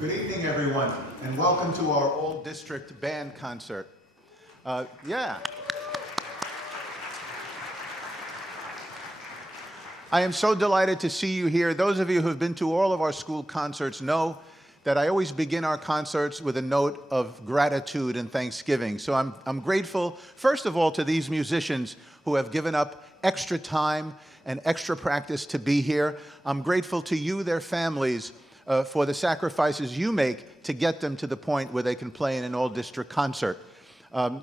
Good evening, everyone, and welcome to our all-district band concert. I am so delighted to see you here. Those of you who have been to all of our school concerts know that I always begin our concerts with a note of gratitude and thanksgiving. So I'm grateful, first of all, to these musicians who have given up extra time and extra practice to be here. I'm grateful to you, their families, for the sacrifices you make to get them to the point where they can play in an all-district concert.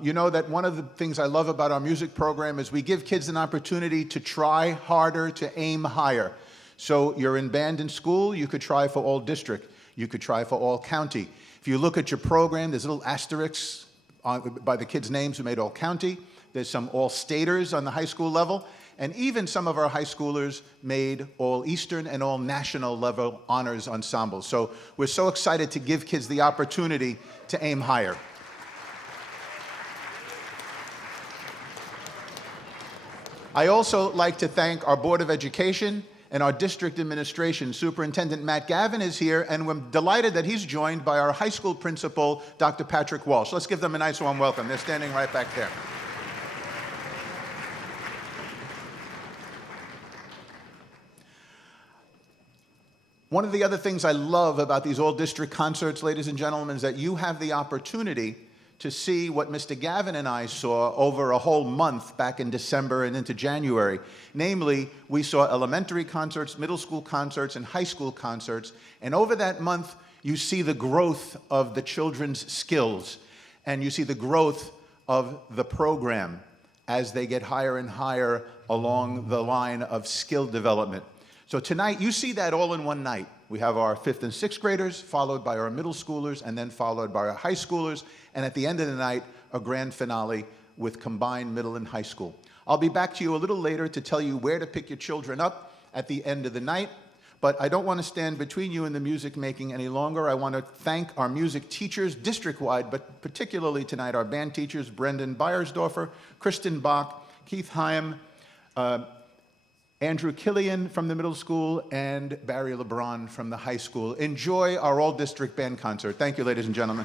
You know that one of the things I love about our music program is we give kids an opportunity to try harder, to aim higher. So you're in band in school, you could try for all-district. You could try for all-county. If you look at your program, there's little asterisks by the kids' names who made all-county. There's some all-staters on the high school level. And even some of our high schoolers made all-Eastern and all-national level honors ensembles. So we're so excited to give kids the opportunity to aim higher. I also like to thank our Board of Education and our district administration. Superintendent Matt Gavin is here, and we're delighted that he's joined by our high school principal, Dr. Patrick Walsh. Let's give them a nice warm welcome. They're standing right back there. One of the other things I love about these all-district concerts, ladies and gentlemen, is that you have the opportunity to see what Mr. Gavin and I saw over a whole month back in December and into January. Namely, we saw elementary concerts, middle school concerts, and high school concerts. And over that month, you see the growth of the children's skills, and you see the growth of the program as they get higher and higher along the line of skill development. So tonight, you see that all in one night. We have our 5th and 6th graders, followed by our middle schoolers, and then followed by our high schoolers, and at the end of the night, a grand finale with combined middle and high school. I'll be back to you a little later to tell you where to pick your children up at the end of the night, but I don't want to stand between you and the music making any longer. I want to thank our music teachers district-wide, but particularly tonight our band teachers, Brendan Beiersdorfer, Kristen Bach, Keith Hyam, Andrew Killian from the middle school, and Barry LeBron from the high school. Enjoy our all-district band concert. Thank you, ladies and gentlemen.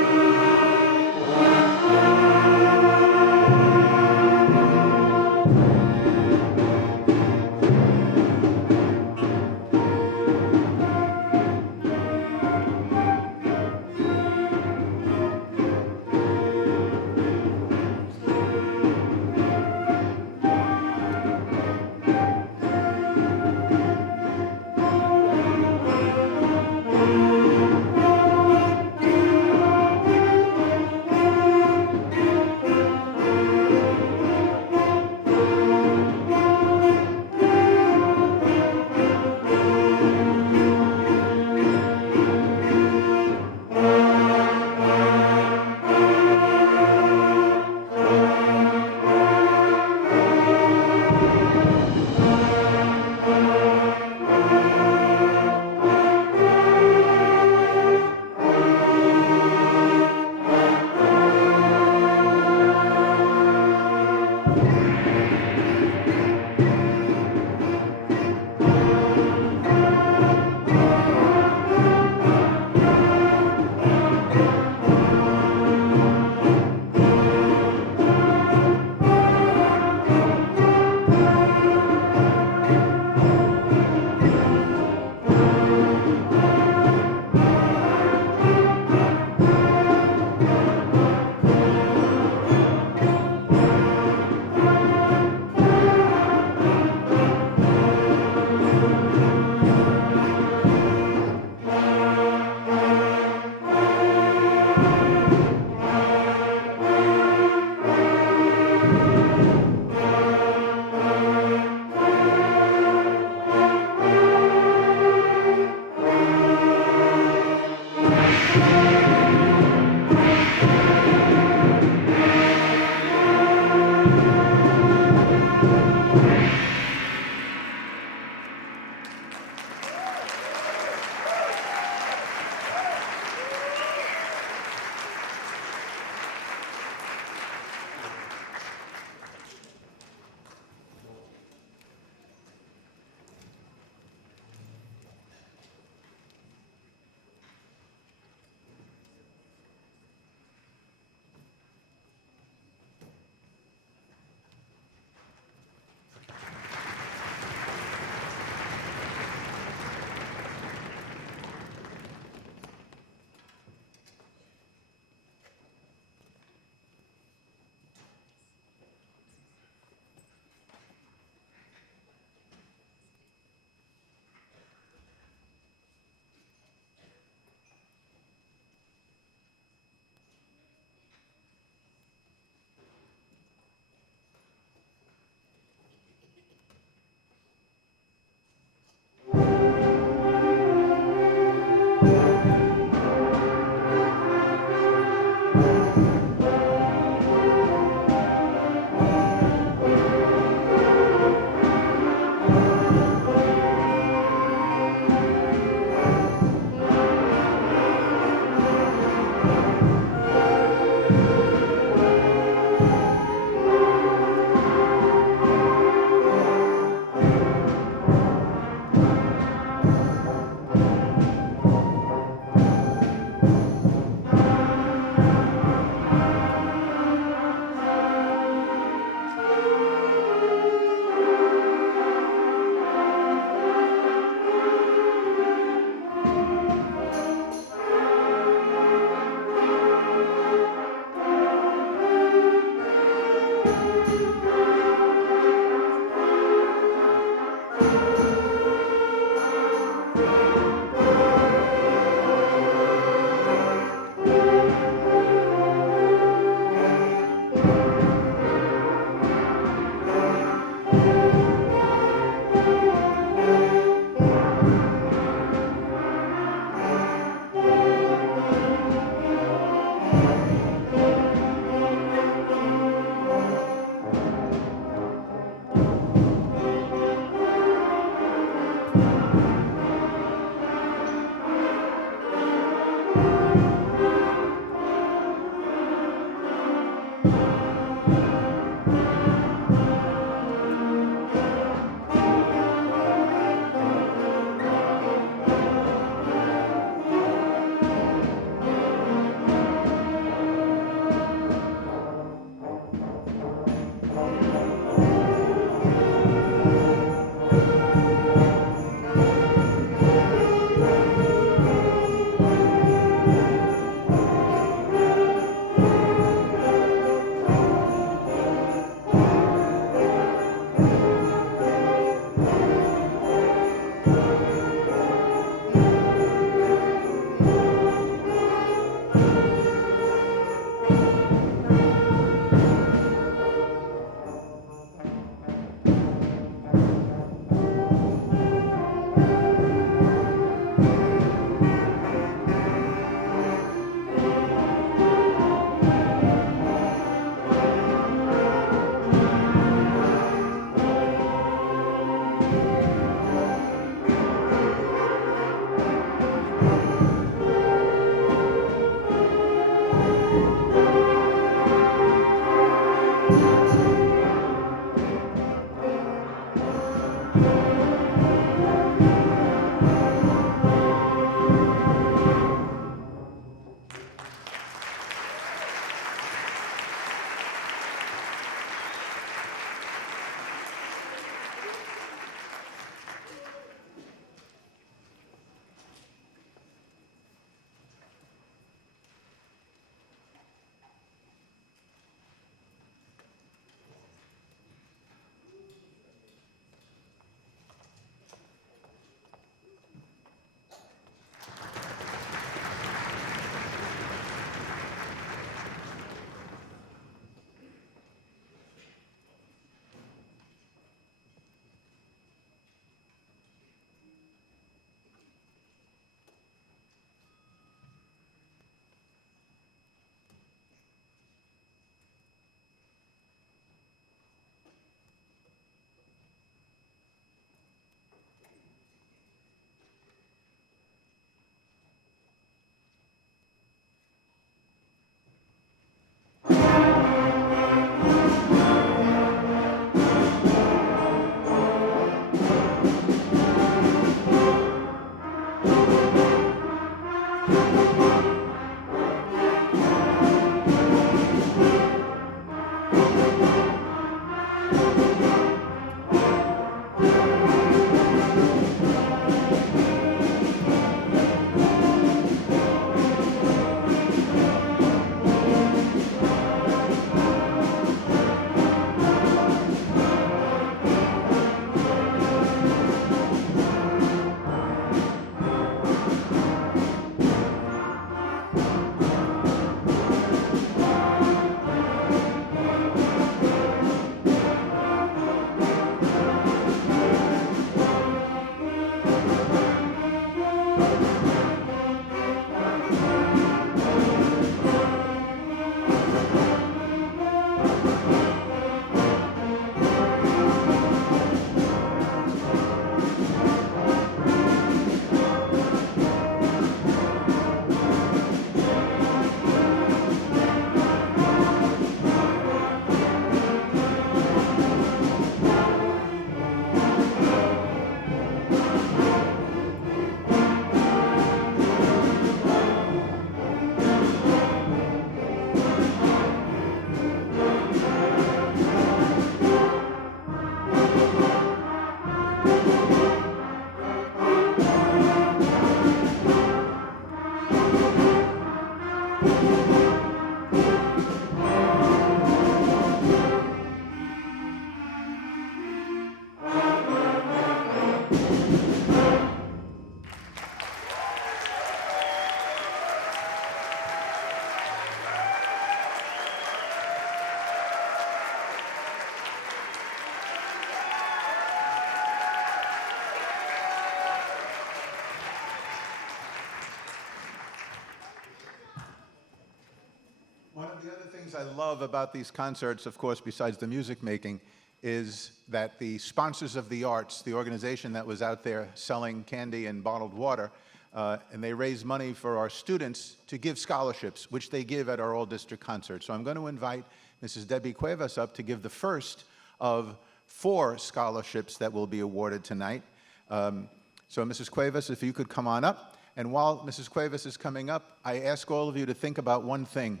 One of the other things I love about these concerts, of course, besides the music making, is that the sponsors of the arts, the organization that was out there selling candy and bottled water, and they raise money for our students to give scholarships, which they give at our all-district concert. So I'm going to invite Mrs. Debbie Cuevas up to give the first of 4 scholarships that will be awarded tonight. So Mrs. Cuevas, if you could come on up. And while Mrs. Cuevas is coming up, I ask all of you to think about one thing.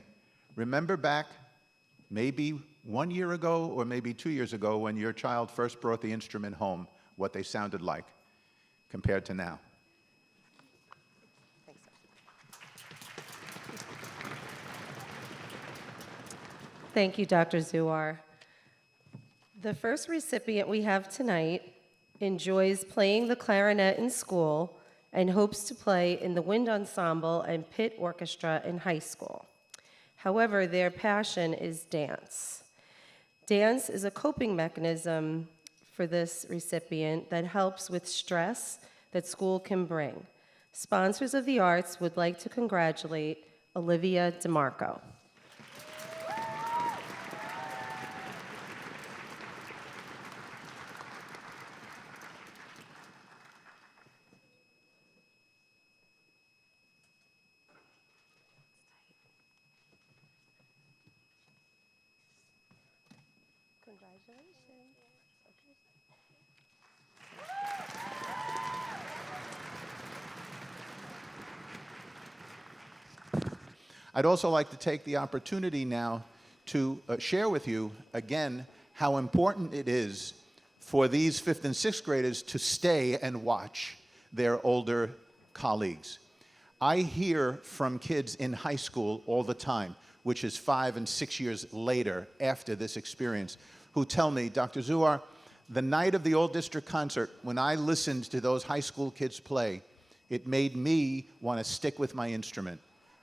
Remember back maybe 1 year ago or maybe 2 years ago when your child first brought the instrument home, what they sounded like compared to now. Thank you, Dr. Zuar. The first recipient we have tonight enjoys playing the clarinet in school and hopes to play in the wind ensemble and pit orchestra in high school. However, their passion is dance. Dance is a coping mechanism for this recipient that helps with stress that school can bring. Sponsors of the arts would like to congratulate Olivia DeMarco. Congratulations. I'd also like to take the opportunity now to share with you again how important it is for these 5th and 6th graders to stay and watch their older colleagues. I hear from kids in high school all the time, which is 5 and 6 years later after this experience, who tell me, Dr. Zuar, the night of the all-district concert, when I listened to those high school kids play, it made me want to stick with my instrument.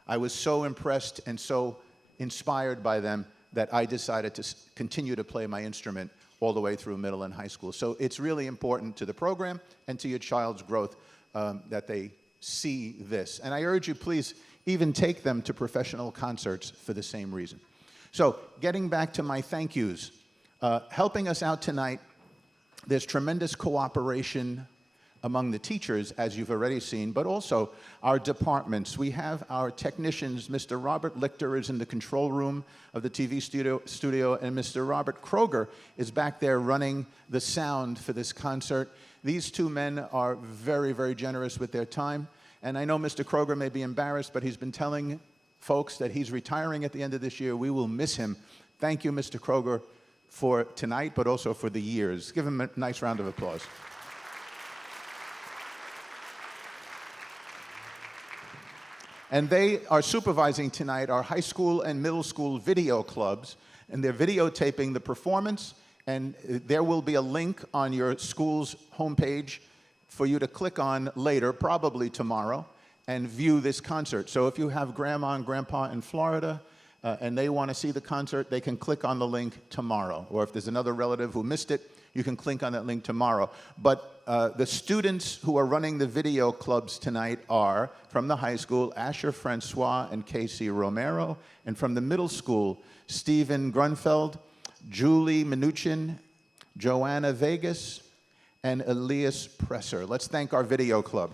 I was so impressed and so inspired by them that I decided to continue to play my instrument all the way through middle and high school. So it's really important to the program and to your child's growth that they see this. And I urge you, please, even take them to professional concerts for the same reason. So getting back to my thank yous, helping us out tonight, there's tremendous cooperation among the teachers, as you've already seen, but also our departments. We have our technicians. Mr. Robert Lichter is in the control room of the TV studio, and Mr. Robert Kroger is back there running the sound for this concert. These 2 men are very, very generous with their time, and I know Mr. Kroger may be embarrassed, but he's been telling folks that he's retiring at the end of this year. We will miss him. Thank you, Mr. Kroger, for tonight, but also for the years. Give him a nice round of applause. And they are supervising tonight our high school and middle school video clubs, and they're videotaping the performance, and there will be a link on your school's homepage for you to click on later, probably tomorrow, and view this concert. So if you have grandma and grandpa in Florida and they want to see the concert, they can click on the link tomorrow. Or if there's another relative who missed it, you can click on that link tomorrow. But the students who are running the video clubs tonight are, from the high school, Asher Francois and Casey Romero, and from the middle school, Stephen Grunfeld, Julie Minuchin, Joanna Vegas, and Elias Presser. Let's thank our video club.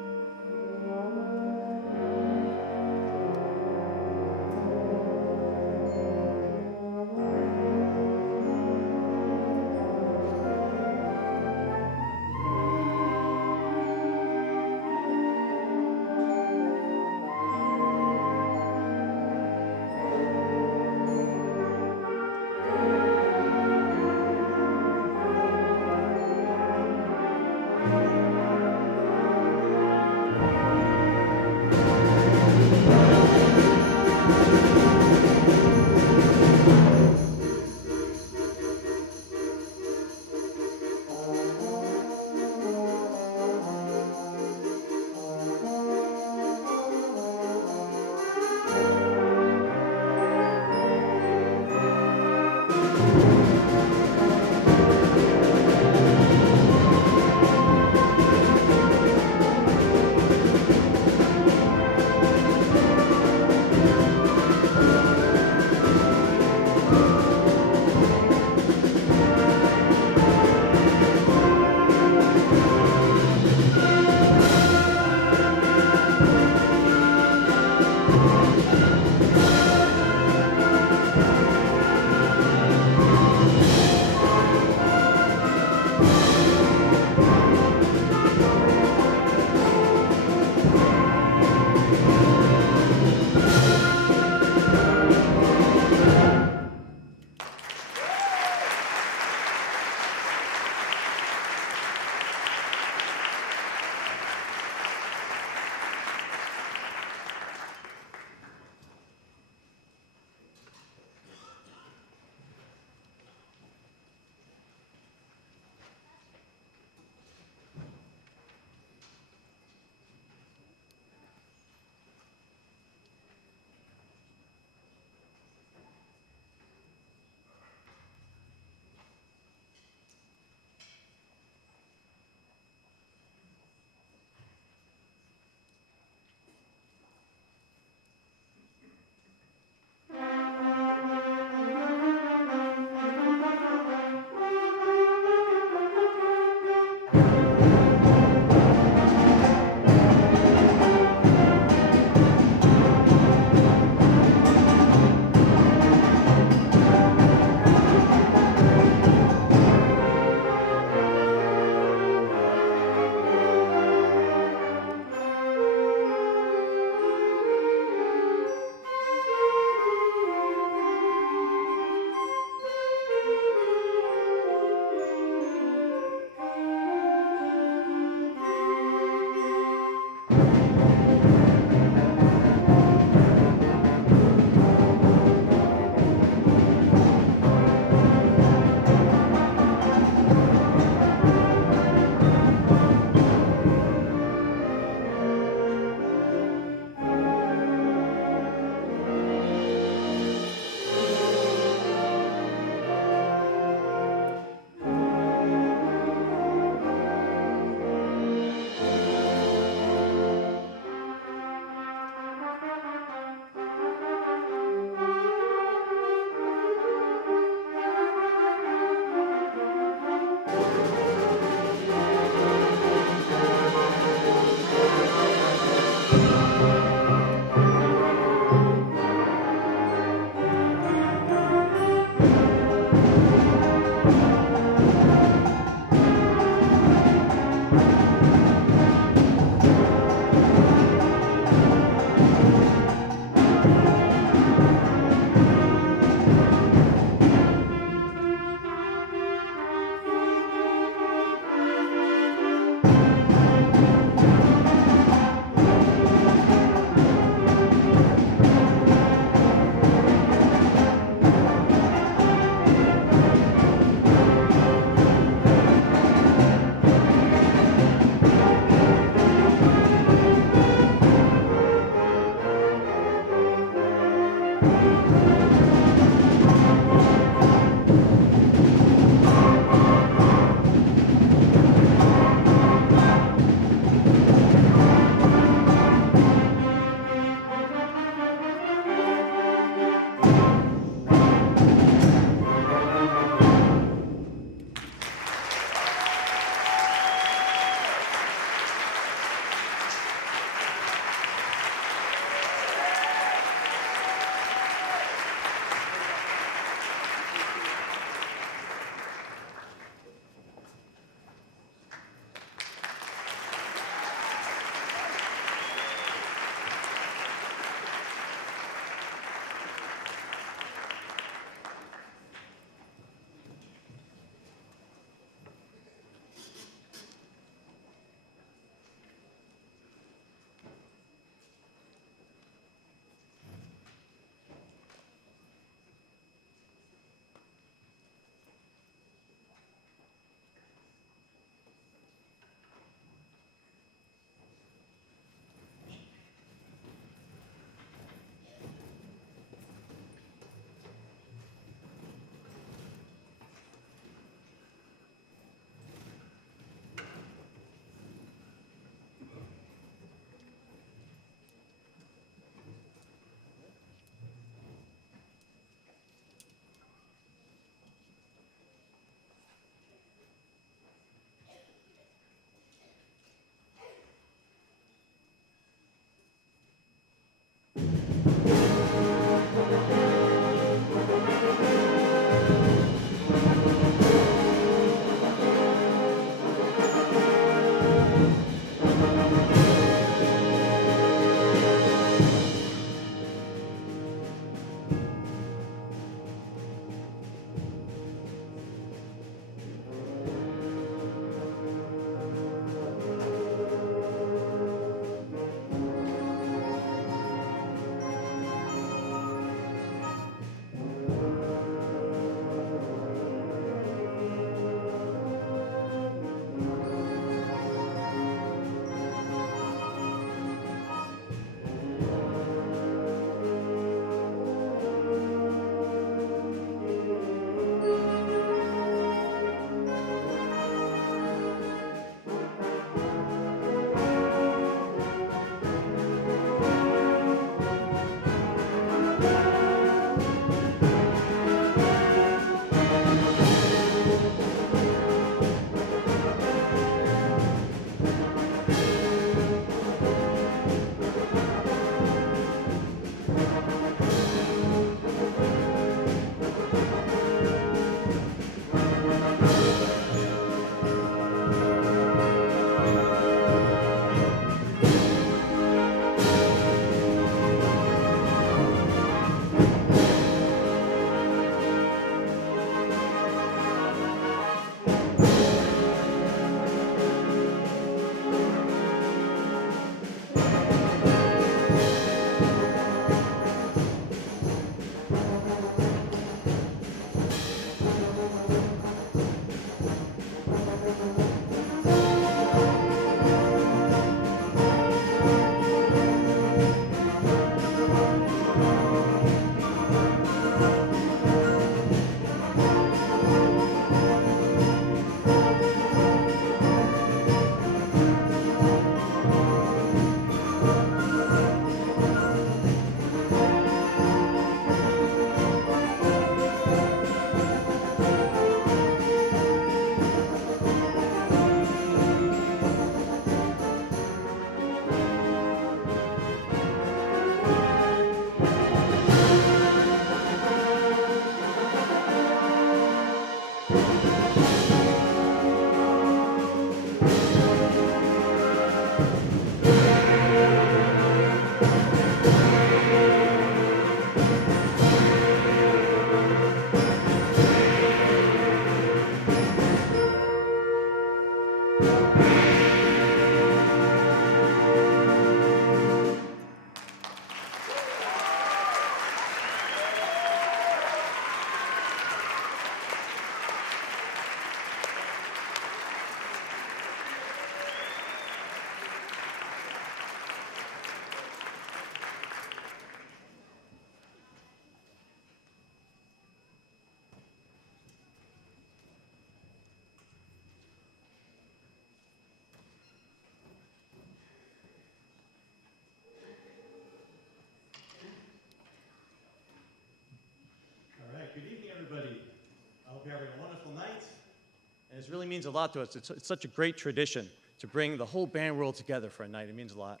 means a lot to us. It's such a great tradition to bring the whole band world together for a night. It means a lot.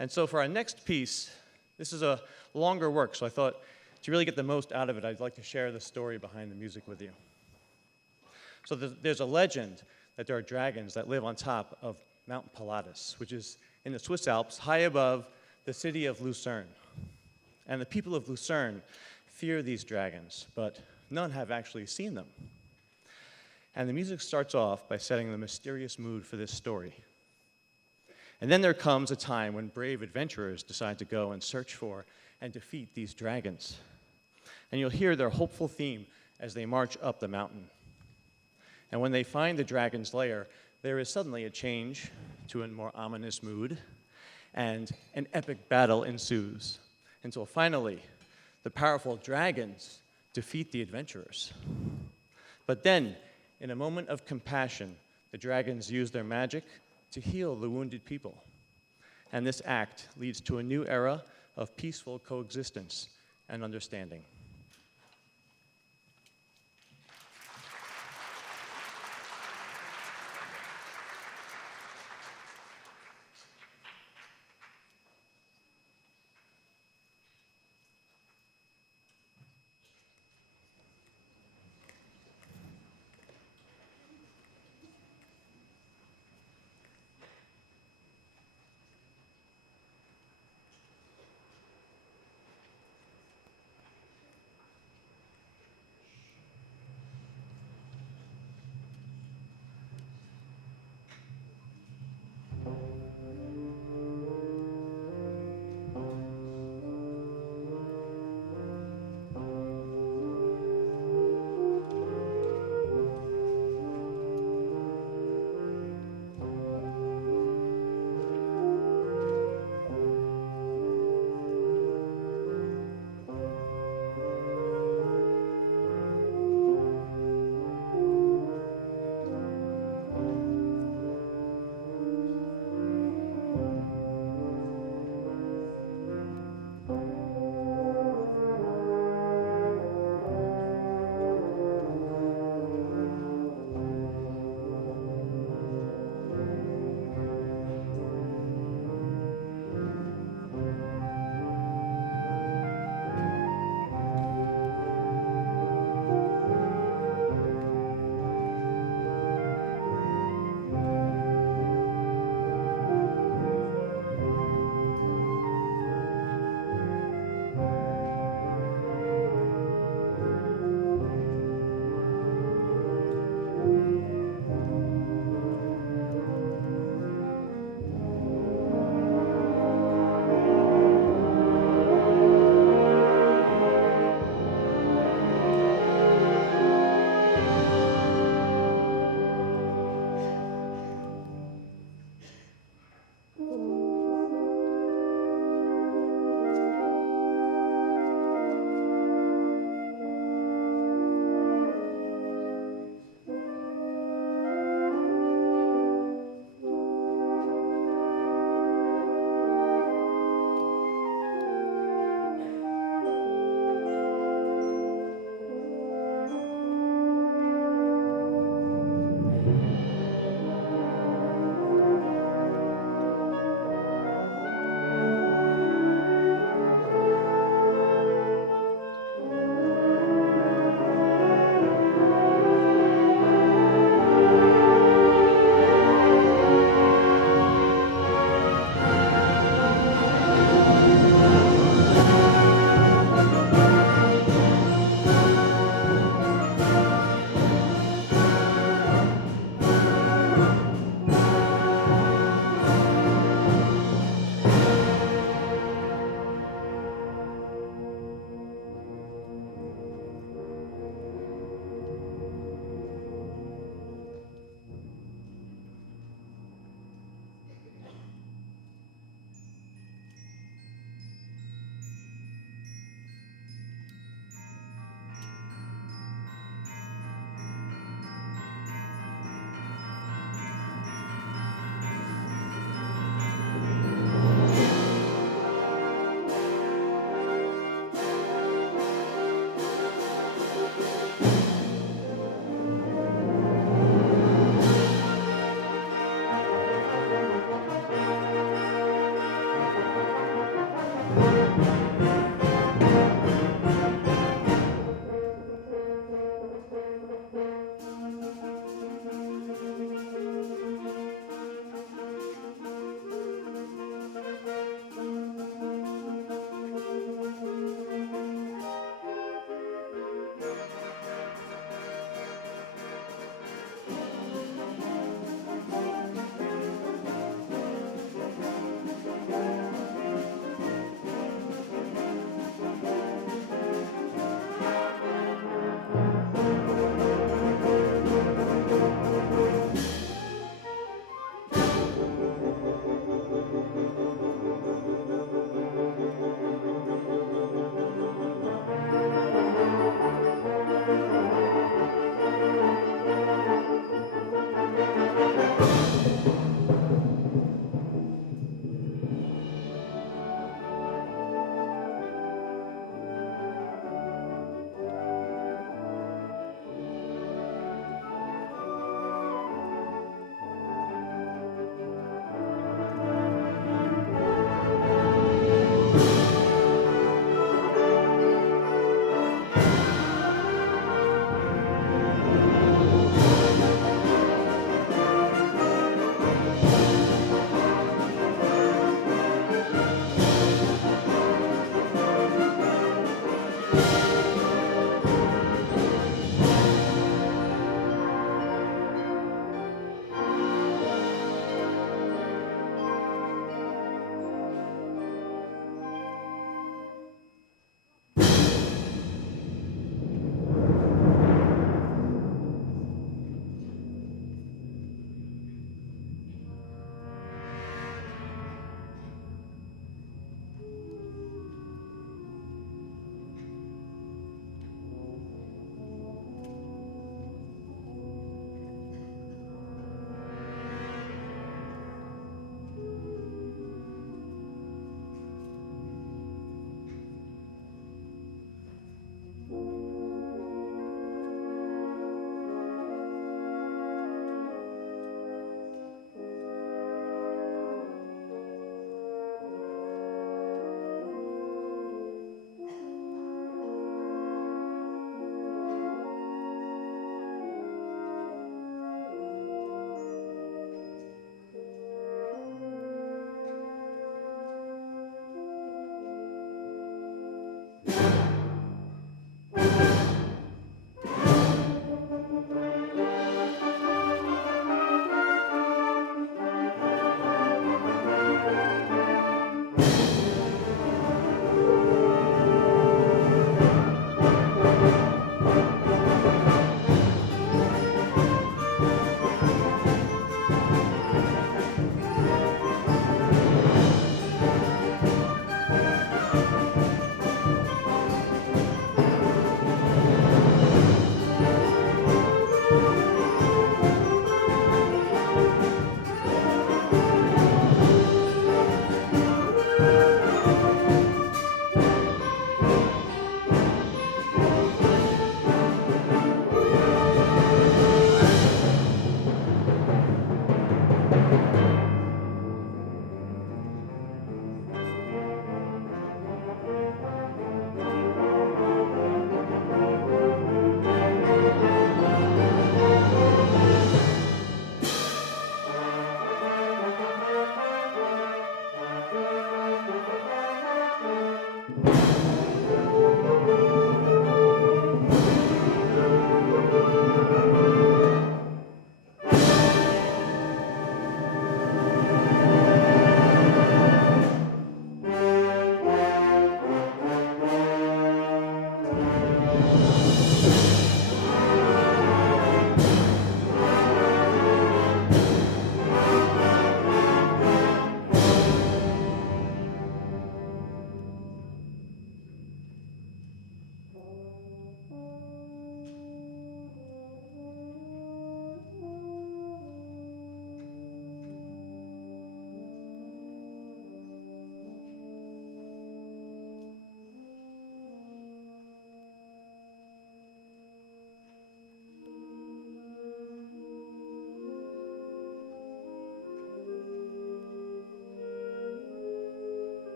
And so for our next piece, this is a longer work, so I thought to really get the most out of it, I'd like to share the story behind the music with you. So there's a legend that there are dragons that live on top of Mount Pilatus, which is in the Swiss Alps, high above the city of Lucerne. And the people of Lucerne fear these dragons, but none have actually seen them. And the music starts off by setting the mysterious mood for this story. And then there comes a time when brave adventurers decide to go and search for and defeat these dragons. And you'll hear their hopeful theme as they march up the mountain. And when they find the dragon's lair, there is suddenly a change to a more ominous mood, and an epic battle ensues, until finally, the powerful dragons defeat the adventurers. But then, in a moment of compassion, the dragons use their magic to heal the wounded people. And this act leads to a new era of peaceful coexistence and understanding.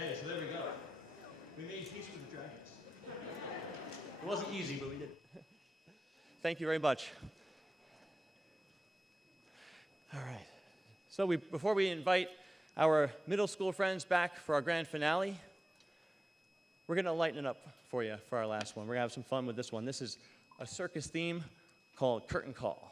Okay, so there we go. We made peace with the dragons. It wasn't easy, but we did it. Thank you very much. All right. So before we invite our middle school friends back for our grand finale, we're going to lighten it up for you for our last one. We're going to have some fun with this one. This is a circus theme called Curtain Call.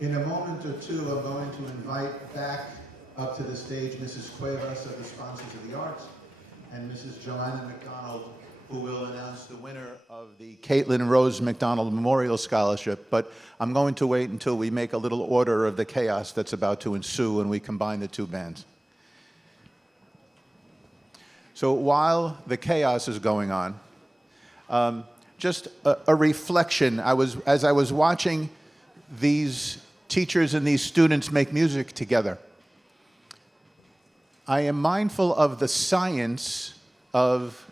In a moment or two, I'm going to invite back up to the stage Mrs. Cuevas of the Sponsors of the Arts and Mrs. Joanna McDonald, who will announce the winner of the Caitlin Rose McDonald Memorial Scholarship. But I'm going to wait until we make a little order of the chaos that's about to ensue and we combine the two bands. So while the chaos is going on, just a reflection. As I was watching these teachers and these students make music together, I am mindful of the science of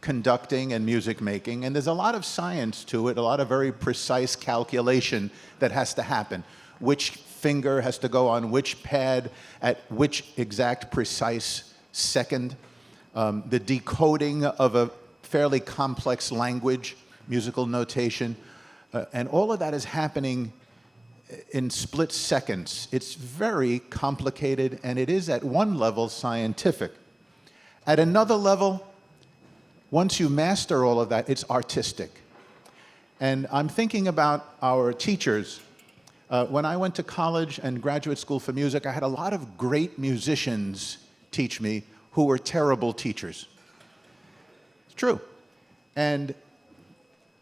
conducting and music making, and there's a lot of science to it, a lot of very precise calculation that has to happen. Which finger has to go on which pad at which exact precise second. The decoding of a fairly complex language, musical notation, and all of that is happening in split seconds. It's very complicated, and it is at one level scientific. At another level, once you master all of that, it's artistic. And I'm thinking about our teachers. When I went to college and graduate school for music, I had a lot of great musicians teach me who were terrible teachers. It's true. And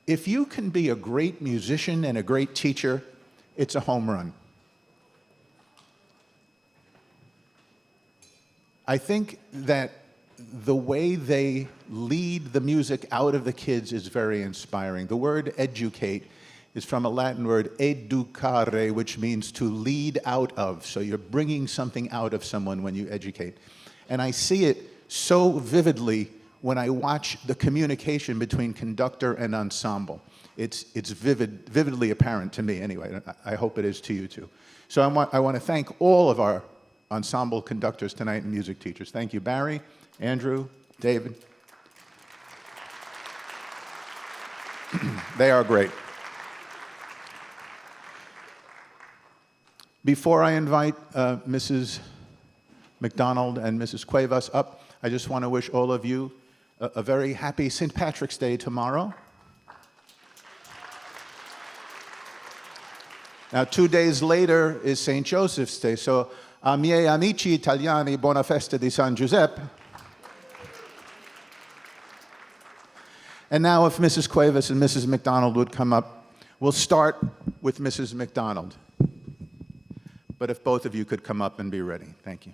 if you can be a great musician and a great teacher, it's a home run. I think that the way they lead the music out of the kids is very inspiring. The word educate is from a Latin word educare, which means to lead out of. So you're bringing something out of someone when you educate. And I see it so vividly when I watch the communication between conductor and ensemble. It's vividly apparent to me anyway. I hope it is to you too. So I want to thank all of our ensemble conductors tonight and music teachers. Thank you, Barry, Andrew, David. They are great. Before I invite Mrs. McDonald and Mrs. Cuevas up, I just want to wish all of you a very happy St. Patrick's Day tomorrow. Now, 2 days later is St. Joseph's Day, so a miei amici italiani, buona festa di San Giuseppe. And now if Mrs. Cuevas and Mrs. McDonald would come up, we'll start with Mrs. McDonald. But if both of you could come up and be ready. Thank you.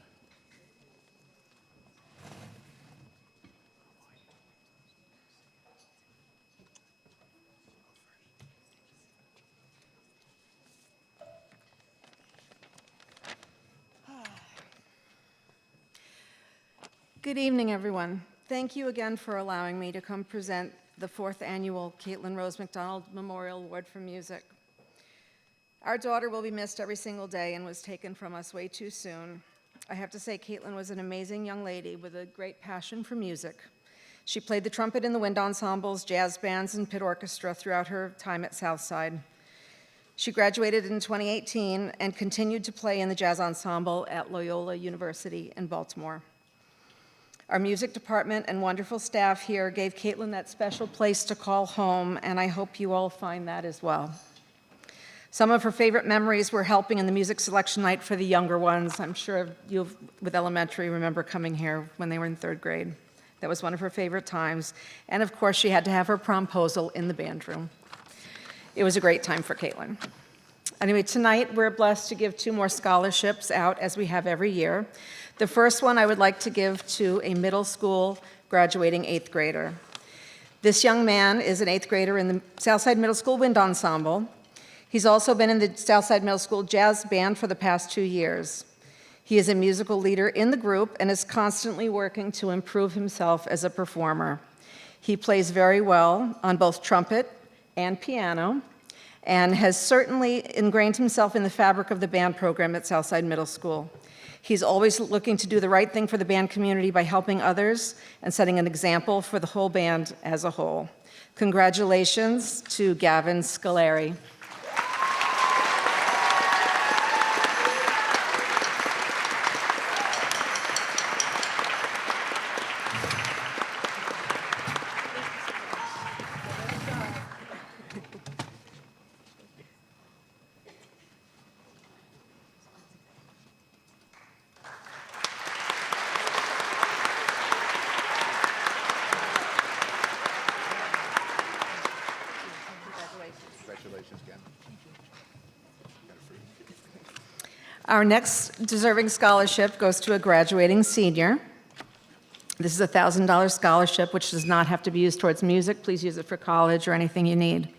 Good evening, everyone. Thank you again for allowing me to come present the 4th annual Caitlin Rose McDonald Memorial Award for Music. Our daughter will be missed every single day and was taken from us way too soon. I have to say, Caitlin was an amazing young lady with a great passion for music. She played the trumpet in the wind ensembles, jazz bands, and pit orchestra throughout her time at Southside. She graduated in 2018 and continued to play in the jazz ensemble at Loyola University in Baltimore. Our music department and wonderful staff here gave Caitlin that special place to call home, and I hope you all find that as well. Some of her favorite memories were helping in the music selection night for the younger ones. I'm sure you, with elementary, remember coming here when they were in 3rd grade. That was one of her favorite times. And of course, she had to have her promposal in the band room. It was a great time for Caitlin. Anyway, tonight we're blessed to give 2 more scholarships out, as we have every year. The first one I would like to give to a middle school graduating 8th grader. This young man is an 8th grader in the Southside Middle School Wind Ensemble. He's also been in the Southside Middle School Jazz Band for the past 2 years. He is a musical leader in the group and is constantly working to improve himself as a performer. He plays very well on both trumpet and piano, and has certainly ingrained himself in the fabric of the band program at Southside Middle School. He's always looking to do the right thing for the band community by helping others and setting an example for the whole band as a whole. Congratulations to Gavin Scolari. Our next deserving scholarship goes to a graduating senior. This is a $1,000 scholarship, which does not have to be used towards music. Please use it for college or anything you need.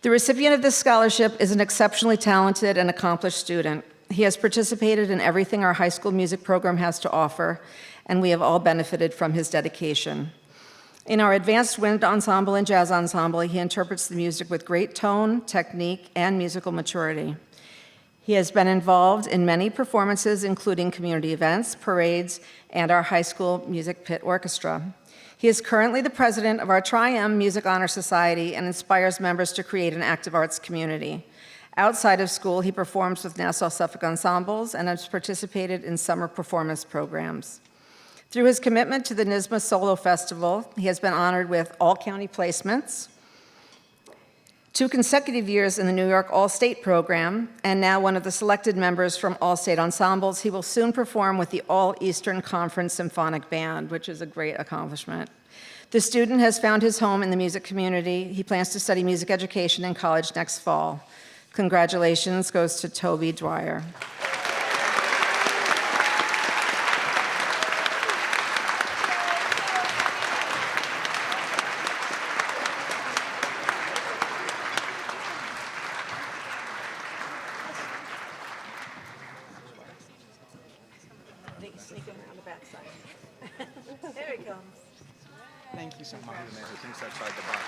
The recipient of this scholarship is an exceptionally talented and accomplished student. He has participated in everything our high school music program has to offer, and we have all benefited from his dedication. In our advanced wind ensemble and jazz ensemble, he interprets the music with great tone, technique, and musical maturity. He has been involved in many performances, including community events, parades, and our high school music pit orchestra. He is currently the president of our Tri-M Music Honor Society and inspires members to create an active arts community. Outside of school, he performs with Nassau Suffolk ensembles and has participated in summer performance programs. Through his commitment to the NYSSMA Solo Festival, he has been honored with all-county placements, 2 consecutive years in the New York All-State program, and now one of the selected members from All-State ensembles. He will soon perform with the All-Eastern Conference Symphonic Band, which is a great accomplishment. The student has found his home in the music community. He plans to study music education in college next fall. Congratulations goes to Toby Dwyer. There he comes. Thank you so much. Who thinks outside the box?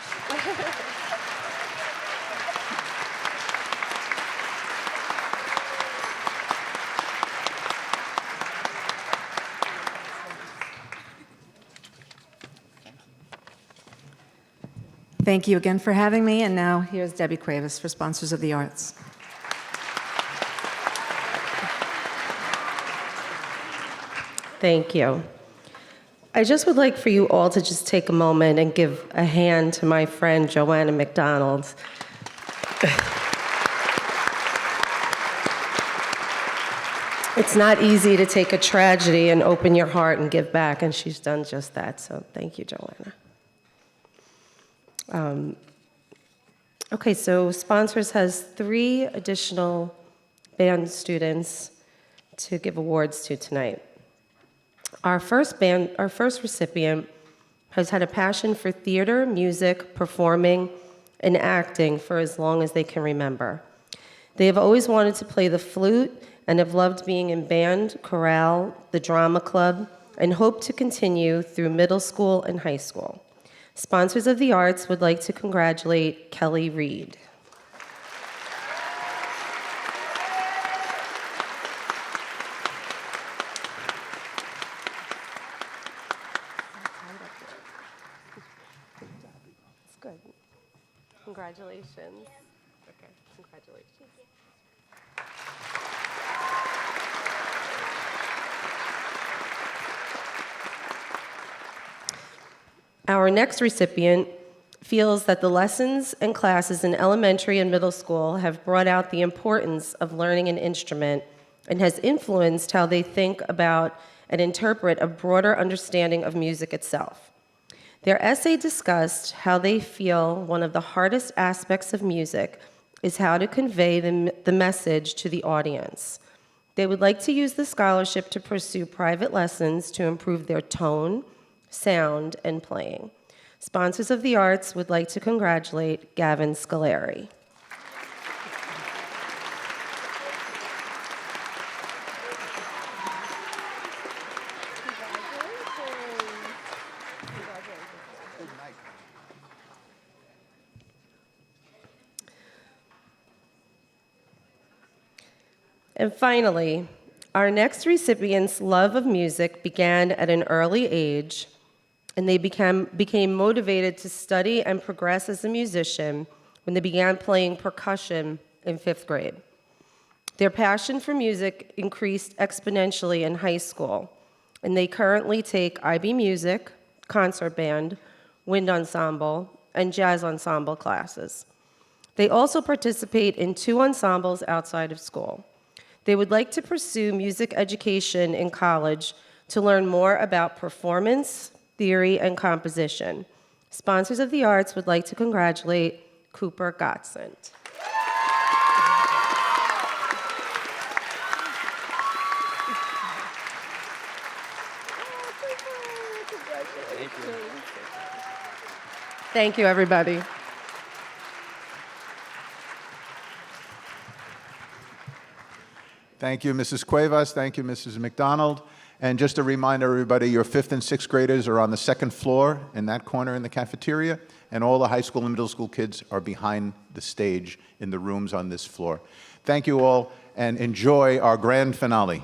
Thank you again for having me, and now here's Debbie Cuevas for Sponsors of the Arts. Thank you. I just would like for you all to just take a moment and give a hand to my friend Joanna McDonald. It's not easy to take a tragedy and open your heart and give back, and she's done just that, so thank you, Joanna. Okay, so Sponsors has 3 additional band students to give awards to tonight. Our first recipient has had a passion for theater, music, performing, and acting for as long as they can remember. They have always wanted to play the flute and have loved being in band, chorale, the drama club, and hope to continue through middle school and high school. Sponsors of the Arts would like to congratulate Kelly Reed. It's good. Congratulations. Okay, congratulations. Our next recipient feels that the lessons and classes in elementary and middle school have brought out the importance of learning an instrument and has influenced how they think about and interpret a broader understanding of music itself. Their essay discussed how they feel one of the hardest aspects of music is how to convey the message to the audience. They would like to use the scholarship to pursue private lessons to improve their tone, sound, and playing. Sponsors of the Arts would like to congratulate Gavin Scolari. And finally, our next recipient's love of music began at an early age, and they became motivated to study and progress as a musician when they began playing percussion in 5th grade. Their passion for music increased exponentially in high school, and they currently take IB Music, concert band, wind ensemble, and jazz ensemble classes. They also participate in 2 ensembles outside of school. They would like to pursue music education in college to learn more about performance, theory, and composition. Sponsors of the Arts would like to congratulate Cooper Gotsent. Thank you, everybody. Thank you, Mrs. Cuevas. Thank you, Mrs. McDonald. And just a reminder, everybody, your 5th and 6th graders are on the 2nd floor in that corner in the cafeteria, and all the high school and middle school kids are behind the stage in the rooms on this floor. Thank you all, and enjoy our grand finale.